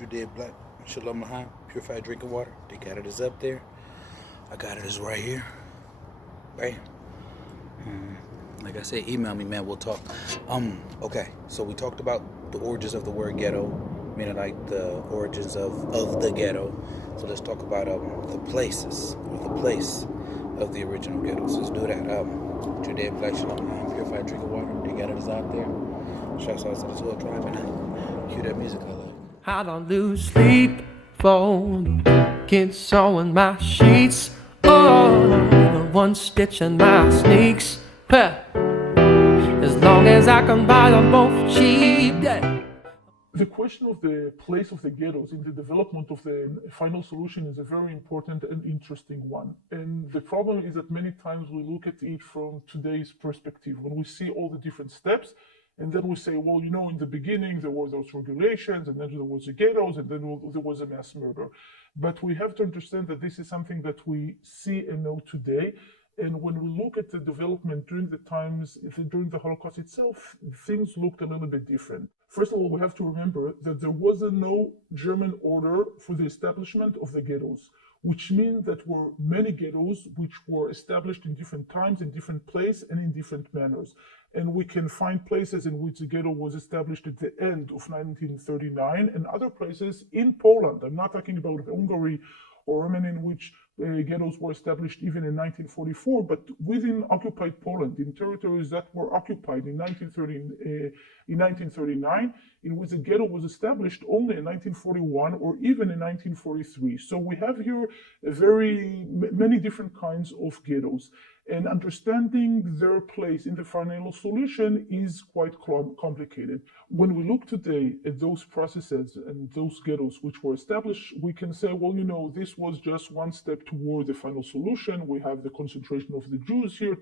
Judea Black, Shalom L'Chaim, purified drinking water. They got it is up there. I got it is right here. Right? Like I said, email me, man. We'll talk. Okay. So we talked about the origins of the word ghetto, meaning like the origins of the ghetto. So let's talk about the places or the place of the original ghettos. Let's do that. Judea Black, Shalom L'Chaim, purified drinking water. They got it is out there. Shouts out to the Soul Tribe and cue that music I love. I don't lose sleep for the kids sewing my sheets. Oh, the one stitching my sneaks. Huh. As long as I can buy them both cheap. Yeah. The question of the place of the ghettos in the development of the final solution is a very important and interesting one. And the problem is that many times we look at it from today's perspective, when we see all the different steps, and then we say, well, in the beginning there were those regulations, and then there was the ghettos, and then there was a mass murder. But we have to understand that this is something that we see and know today. And when we look at the development during the Holocaust itself, things looked a little bit different. First of all, we have to remember that there was no German order for the establishment of the ghettos, which means that were many ghettos which were established in different times, in different places, and in different manners. And we can find places in which the ghetto was established at the end of 1939, and other places in Poland. I'm not talking about Hungary or Romania, in which ghettos were established even in 1944, but within occupied Poland, in territories that were occupied in 1939, in which the ghetto was established only in 1941 or even in 1943. So we have here many different kinds of ghettos. And understanding their place in the final solution is quite complicated. When we look today at those processes and those ghettos which were established, we can say, well, this was just one step toward the final solution. We have the concentration of the Jews here,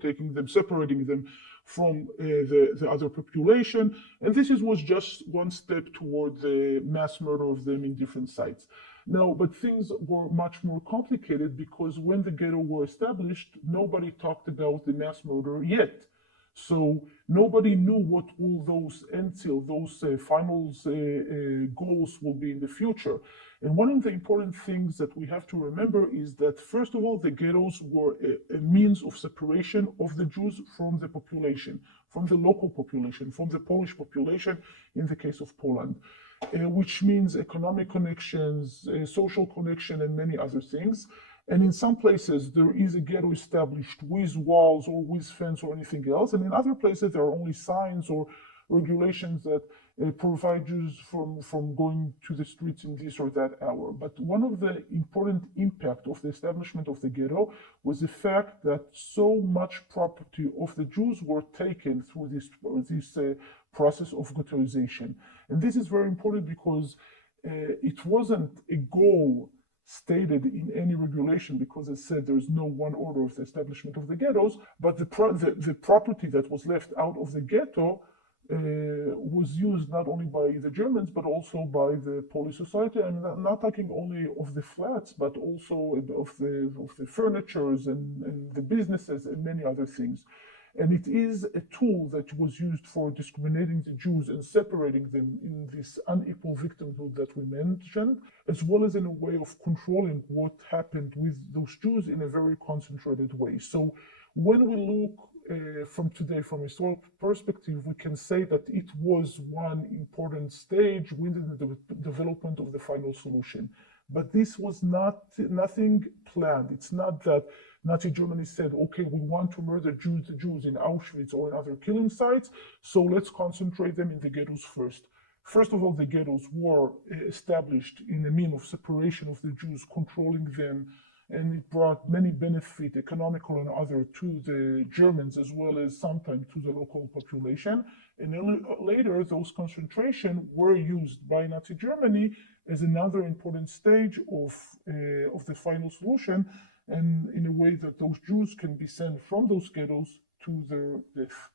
separating them from the other population. And this was just one step toward the mass murder of them in different sites. Now, but things were much more complicated because when the ghetto were established, nobody talked about the mass murder yet. So nobody knew what will those final goals will be in the future. And one of the important things that we have to remember is that, first of all, the ghettos were a means of separation of the Jews from the population, from the local population, from the Polish population in the case of Poland. Which means economic connections, social connection, and many other things. And in some places, there is a ghetto established with walls or with fence or anything else. And in other places, there are only signs or regulations that provide Jews from going to the streets in this or that hour. But one of the important impact of the establishment of the ghetto was the fact that so much property of the Jews were taken through this process of ghettoization. And this is very important because it wasn't a goal stated in any regulation, because it said there's no one order of the establishment of the ghettos, but the property that was left out of the ghetto was used not only by the Germans, but also by the Polish society. I'm not talking only of the flats, but also of the furnitures and the businesses and many other things. And it is a tool that was used for discriminating the Jews and separating them in this unequal victimhood that we mentioned, as well as in a way of controlling what happened with those Jews in a very concentrated way. So when we look from today, from a historical perspective, we can say that it was one important stage within the development of the final solution. But this was nothing planned. It's not that Nazi Germany said, okay, we want to murder the Jews in Auschwitz or in other killing sites, so let's concentrate them in the ghettos first. First of all, the ghettos were established in a mean of separation of the Jews, controlling them, and it brought many benefits, economical and other, to the Germans as well as sometimes to the local population. And later, those concentrations were used by Nazi Germany as another important stage of the final solution, and in a way that those Jews can be sent from those ghettos to their death.